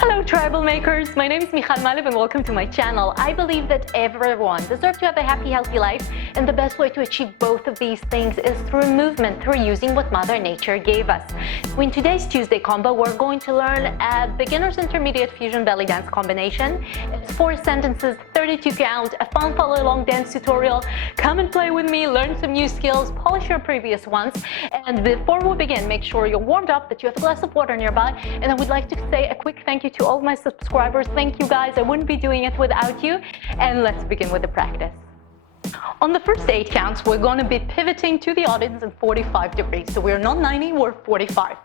Hello tribal makers, my name is Michal Malev and welcome to my channel. I believe that everyone deserves to have a happy, healthy life, and the best way to achieve both of these things is through movement, through using what Mother Nature gave us. In today's Tuesday combo, we're going to learn a beginner's intermediate fusion belly dance combination. It's 4 sentences, 32 count, a fun follow along dance tutorial. Come and play with me, learn some new skills, polish your previous ones. And before we begin, make sure you're warmed up, that you have a glass of water nearby, and I would like to say a quick thank you to all of my subscribers. Thank you guys, I wouldn't be doing it without you. And let's begin with the practice. On the first 8 counts, we're going to be pivoting to the audience in 45 degrees. So we're not 90, we're 45.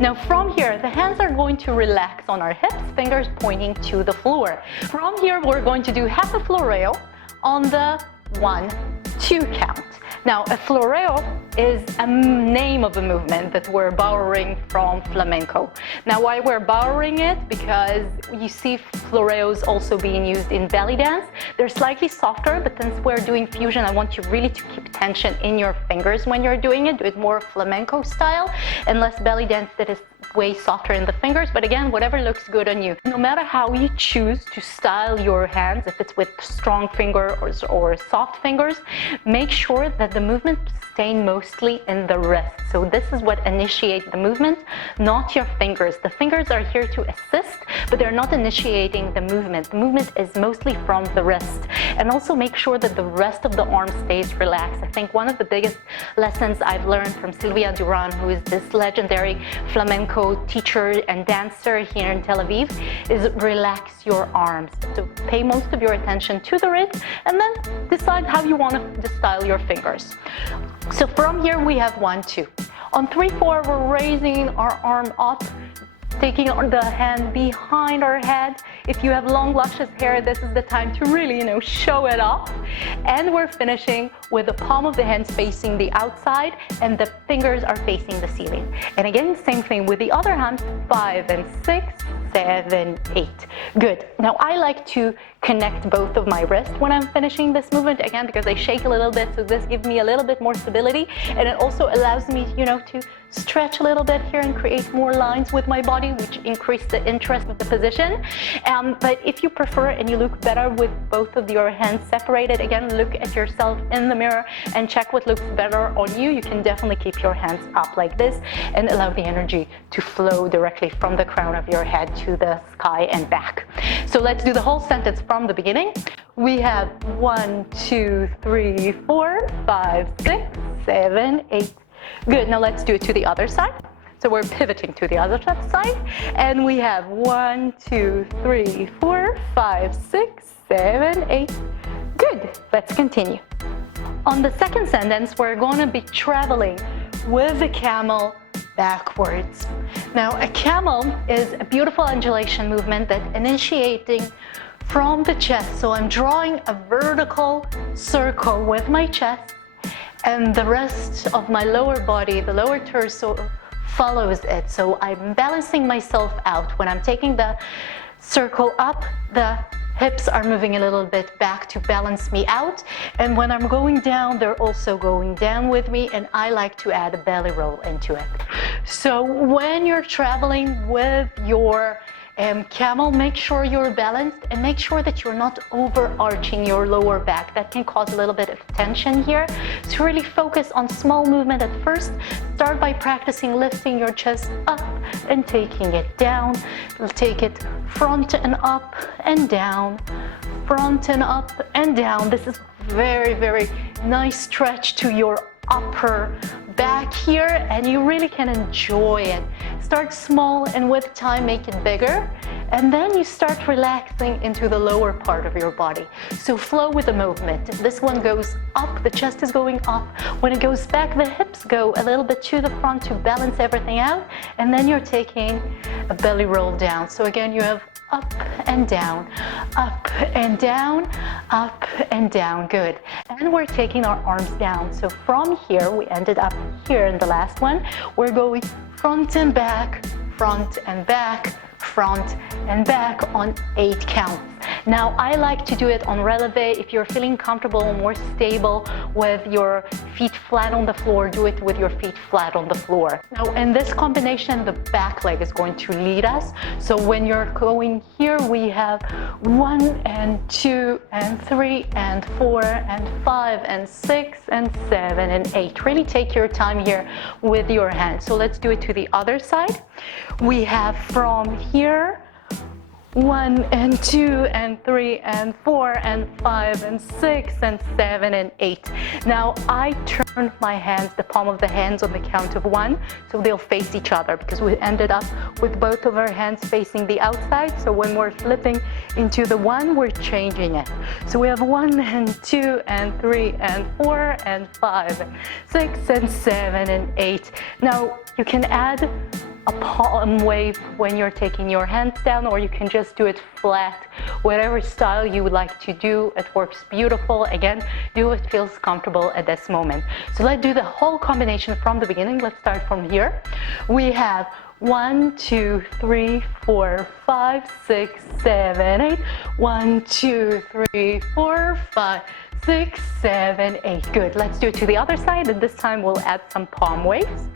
Now from here, the hands are going to relax on our hips, fingers pointing to the floor. From here, we're going to do half a floreo on the 1, 2 count. Now, a floreo is a name of a movement that we're borrowing from flamenco. Now, why we're borrowing it? Because you see floreos also being used in belly dance. They're slightly softer, but since we're doing fusion, I want you really to keep tension in your fingers when you're doing it. Do it more flamenco style and less belly dance that is way softer in the fingers. But again, whatever looks good on you. No matter how you choose to style your hands, if it's with strong fingers or soft fingers, make sure that the movement staying mostly in the wrist. So this is what initiates the movement, not your fingers. The fingers are here to assist, but they're not initiating the movement. The movement is mostly from the wrist. And also make sure that the rest of the arm stays relaxed. I think one of the biggest lessons I've learned from Sylvia Duran, who is this legendary flamenco teacher and dancer here in Tel Aviv, is relax your arms. So pay most of your attention to the wrist and then decide how you want to style your fingers. So from here we have 1, 2. On 3, 4, we're raising our arm up, taking the hand behind our head. If you have long luscious hair, this is the time to really, show it off. And we're finishing with the palm of the hands facing the outside and the fingers are facing the ceiling. And again, same thing with the other hand, 5 and 6, 7, 8. Good. Now I like to connect both of my wrists when I'm finishing this movement, again, because I shake a little bit, so this gives me a little bit more stability, and it also allows me, to stretch a little bit here and create more lines with my body, which increase the interest of the position. But if you prefer and you look better with both of your hands separated, again, look at yourself in the mirror and check what looks better on you. You can definitely keep your hands up like this and allow the energy to flow directly from the crown of your head to the sky and back. So let's do the whole sentence from the beginning. We have 1, 2, 3, 4, 5, 6, 7, 8. Good, now let's do it to the other side. So we're pivoting to the other side. And we have 1, 2, 3, 4, 5, 6, 7, 8. Good, let's continue. On the second sentence, we're going to be traveling with the camel backwards. Now, a camel is a beautiful undulation movement that initiating from the chest. So I'm drawing a vertical circle with my chest, and the rest of my lower body, the lower torso, follows it. So I'm balancing myself out. When I'm taking the circle up, the hips are moving a little bit back to balance me out. And when I'm going down, they're also going down with me, and I like to add a belly roll into it. So when you're traveling with your camel, make sure you're balanced and make sure that you're not overarching your lower back. That can cause a little bit of tension here. So really focus on small movement at first. Start by practicing lifting your chest up and taking it down. Take it front and up and down, front and up and down. This is very, very nice stretch to your upper back here, and you really can enjoy it. Start small and with time make it bigger, and then you start relaxing into the lower part of your body. So flow with the movement. This one goes up, the chest is going up. When it goes back, the hips go a little bit to the front to balance everything out, and then you're taking a belly roll down. So again, you have up and down, up and down, up and down. Good. And we're taking our arms down. So from here, we ended up here in the last one. We're going front and back, front and back, front and back on 8 counts. Now, I like to do it on releve. If you're feeling comfortable and more stable with your feet flat on the floor, do it with your feet flat on the floor. Now, in this combination, the back leg is going to lead us. So when you're going here, we have 1 and 2 and 3 and 4 and 5 and 6 and 7 and 8. Really take your time here with your hands. So let's do it to the other side. We have from here 1 and 2 and 3 and 4 and 5 and 6 and 7 and 8. Now I turn my hands, the palm of the hands on the count of 1, so they'll face each other because we ended up with both of our hands facing the outside. So when we're flipping into the 1, we're changing it. So we have 1 and 2 and 3 and 4 and 5 and 6 and 7 and 8. Now you can add a palm wave when you're taking your hands down, or you can just do it flat, whatever style you would like to do. It works beautiful. Again, do what feels comfortable at this moment. So let's do the whole combination from the beginning. Let's start from here. We have 1, 2, 3, 4, 5, 6, 7, 8. 1, 2, 3, 4, 5, 6, 7, 8. Good. Let's do it to the other side, and this time we'll add some palm waves.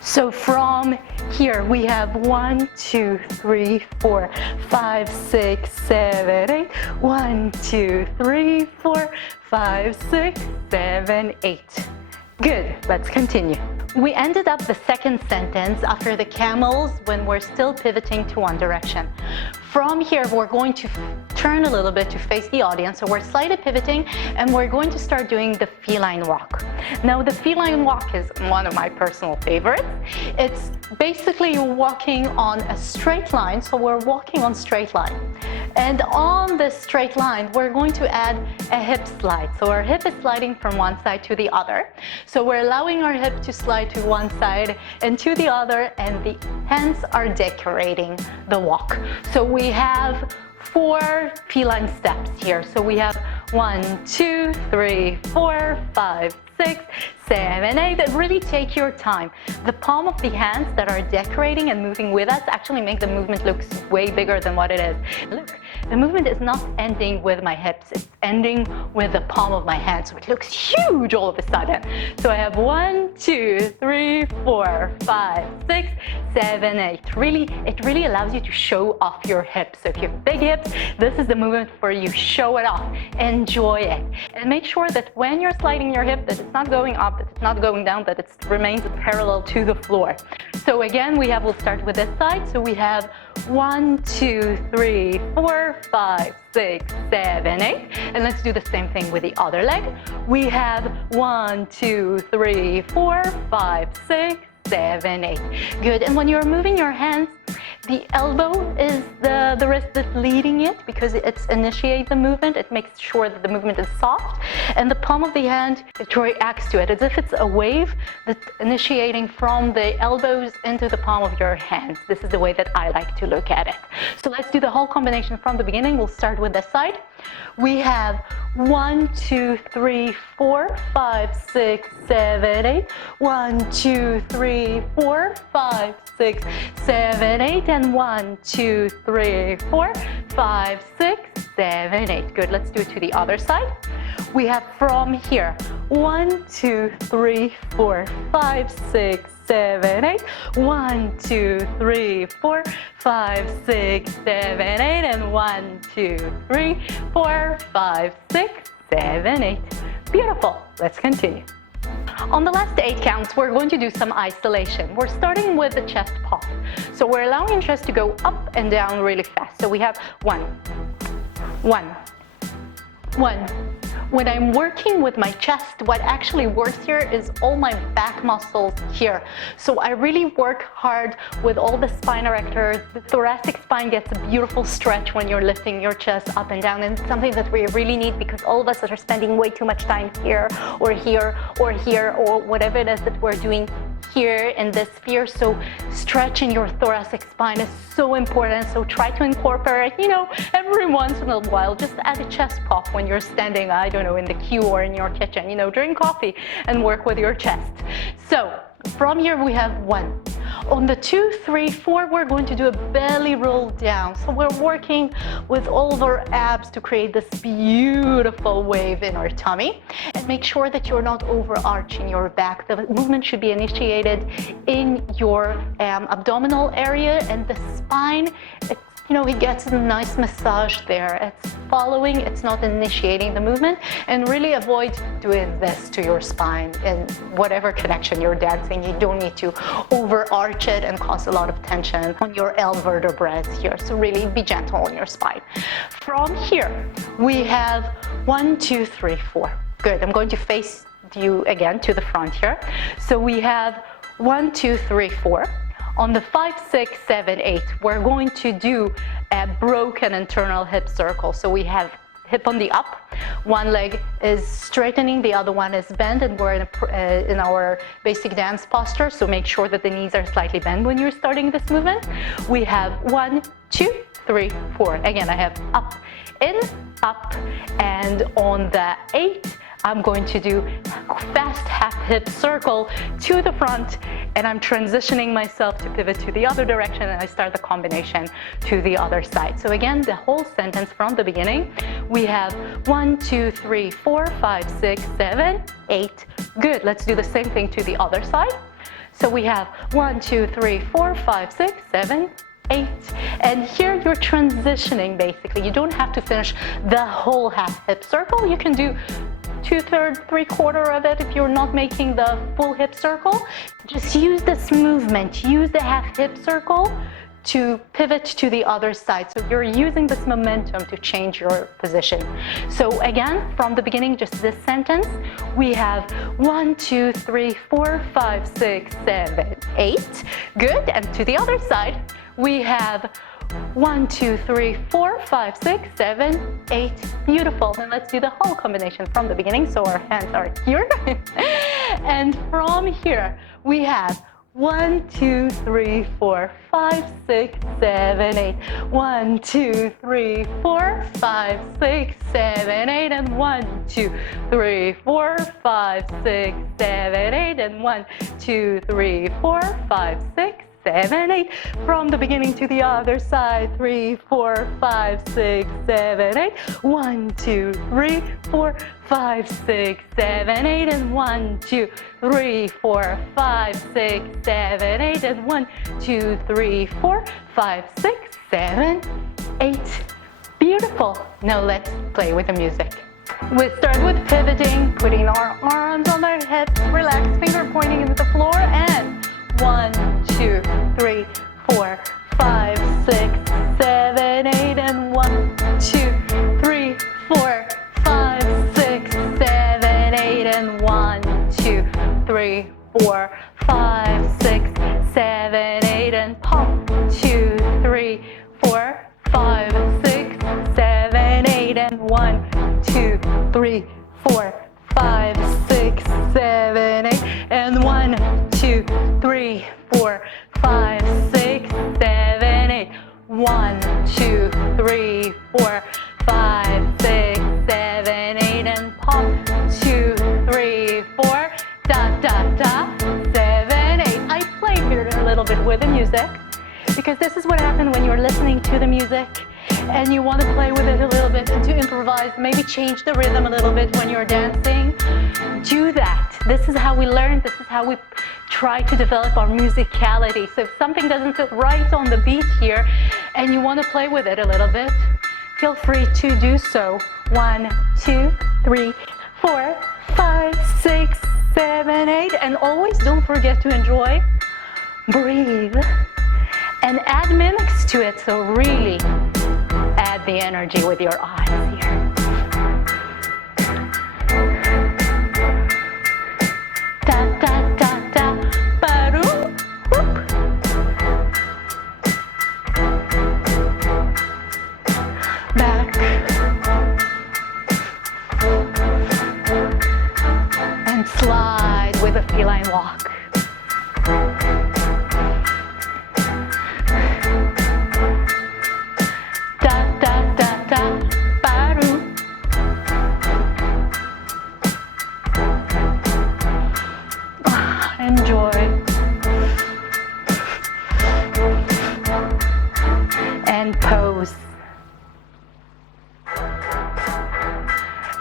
So from here we have 1, 2, 3, 4, 5, 6, 7, 8. 1, 2, 3, 4, 5, 6, 7, 8. Good, let's continue. We ended up the second sentence after the camels when we're still pivoting to one direction. From here, we're going to turn a little bit to face the audience. So we're slightly pivoting and we're going to start doing the feline walk. Now, the feline walk is one of my personal favorites. It's basically walking on a straight line. So we're walking on straight line. And on this straight line, we're going to add a hip slide. So our hip is sliding from one side to the other. So we're allowing our hip to slide to one side and to the other, and the hands are decorating the walk. So we have 4 feline steps here. So we have 1, 2, 3, 4, 5, 6, 7, 8. And really take your time. The palm of the hands that are decorating and moving with us actually make the movement look way bigger than what it is. Look, the movement is not ending with my hips, it's ending with the palm of my hand. So it looks huge all of a sudden. So I have 1, 2, 3, 4, 5, 6, 7, 8. It really allows you to show off your hips. So if you have big hips, this is the movement for you. Show it off. Enjoy it. And make sure that when you're sliding your hip, that it's not going up, that it's not going down, that it remains parallel to the floor. So again, we'll start with this side. So we have 1, 2, 3, 4, 5, 6, 7, 8. And let's do the same thing with the other leg. We have 1, 2, 3, 4, 5, 6, 7, 8. Good. And when you're moving your hands, the elbow is the wrist that's leading it because it initiates the movement. It makes sure that the movement is soft. And the palm of the hand, it reacts to it as if it's a wave that's initiating from the elbows into the palm of your hands. This is the way that I like to look at it. So let's do the whole combination from the beginning. We'll start with this side. We have 1, 2, 3, 4, 5, 6, 7, 8. 1, 2, 3, 4, 5, 6, 7, 8. And 1, 2, 3, 4, 5, 6, 7, 8. Good. Let's do it to the other side. We have from here 1, 2, 3, 4, 5, 6, 7, 8. 1, 2, 3, 4, 5, 6, 7, 8. And 1, 2, 3, 4, 5, 6, 7, 8. Beautiful. Let's continue. On the last 8 counts, we're going to do some isolation. We're starting with the chest pop. So we're allowing your chest to go up and down really fast. So we have 1, 1, 1. When I'm working with my chest, what actually works here is all my back muscles here. So I really work hard with all the spine erectors. The thoracic spine gets a beautiful stretch when you're lifting your chest up and down, and it's something that we really need because all of us are spending way too much time here or here or here or whatever it is that we're doing here in this sphere. So stretching your thoracic spine is so important. So try to incorporate, every once in a while, just add a chest pop when you're standing, I don't know, in the queue or in your kitchen, drink coffee and work with your chest. So from here we have 1. On the 2, 3, 4, we're going to do a belly roll down. So we're working with all of our abs to create this beautiful wave in our tummy. And make sure that you're not overarching your back. The movement should be initiated in your abdominal area, and the spine, it gets a nice massage there. It's following, it's not initiating the movement. And really avoid doing this to your spine in whatever connection you're dancing. You don't need to overarch it and cause a lot of tension on your L vertebrae here. So really be gentle on your spine. From here, we have 1, 2, 3, 4. Good. I'm going to face you again to the front here. So we have 1, 2, 3, 4. On the 5, 6, 7, 8, we're going to do a broken internal hip circle. So we have hip on the up, one leg is straightening, the other one is bent, and we're in our basic dance posture. So make sure that the knees are slightly bent when you're starting this movement. We have 1, 2, 3, 4. Again, I have up, in, up, and on the 8, I'm going to do fast half hip circle to the front, and I'm transitioning myself to pivot to the other direction, and I start the combination to the other side. So again, the whole sentence from the beginning, we have 1, 2, 3, 4, 5, 6, 7, 8. Good. Let's do the same thing to the other side. So we have 1, 2, 3, 4, 5, 6, 7, 8. And here you're transitioning basically. You don't have to finish the whole half hip circle. You can do 2/3, 3/4 of it if you're not making the full hip circle. Just use this movement, use the half hip circle to pivot to the other side. So you're using this momentum to change your position. So again, from the beginning, just this sentence, we have 1, 2, 3, 4, 5, 6, 7, 8. Good. And to the other side, we have 1, 2, 3, 4, 5, 6, 7, 8. Beautiful. And let's do the whole combination from the beginning. So our hands are here. And from here, we have 1, 2, 3, 4, 5, 6, 7, 8. 1, 2, 3, 4, 5, 6, 7, 8. And 1, 2, 3, 4, 5, 6, 7, 8. And 1, 2, 3, 4, 5, 6, 7, 8. From the beginning to the other side. 3, 4, 5, 6, 7, 8. 1, 2, 3, 4, 5, 6, 7, 8. And 1, 2, 3, 4, 5, 6, 7, 8. And 1, 2, 3, 4, 5, 6, 7, 8. Beautiful. Now let's play with the music. We start with pivoting, putting our arms on our hips, relax, finger pointing into the floor, and 1, 2, 3, 4, 5, 6, 7, 8. And 1, 2, 3, 4, 5, 6, 7, 8. And 1, 2, 3, 4, 5, 6, 7, 8. And pump. 2, 3, 4, 5, 6, 7, 8. And 1, 2, 3, 4, 5, 6, 7, 8. And 1, 2, 3, 4, 5, 6, 7, 8. 1, 2, 3, 4, 5, 6, 7, 8. And pump. 2, 3, 4. Da, da, da. 7, 8. I play here a little bit with the music because this is what happens when you're listening to the music and you want to play with it a little bit and to improvise, maybe change the rhythm a little bit when you're dancing. Do that. This is how we learn. This is how we try to develop our musicality. So if something doesn't fit right on the beat here and you want to play with it a little bit, feel free to do so. 1, 2, 3, 4, 5, 6, 7, 8. And always don't forget to enjoy, breathe, and add mimics to it. So really add the energy with your eyes here. Da, da, da, da, ba-doo, whoop. Back. And slide with a feline walk. floreos.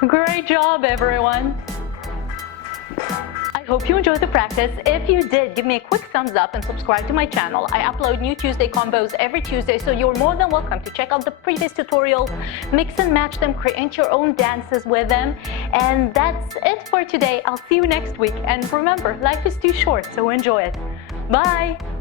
Great job, everyone! I hope you enjoyed the practice. If you did, give me a quick thumbs up and subscribe to my channel. I upload new Tuesday combos every Tuesday, so you're more than welcome to check out the previous tutorials, mix and match them, create your own dances with them. And that's it for today. I'll see you next week. And remember, life is too short, so enjoy it. Bye!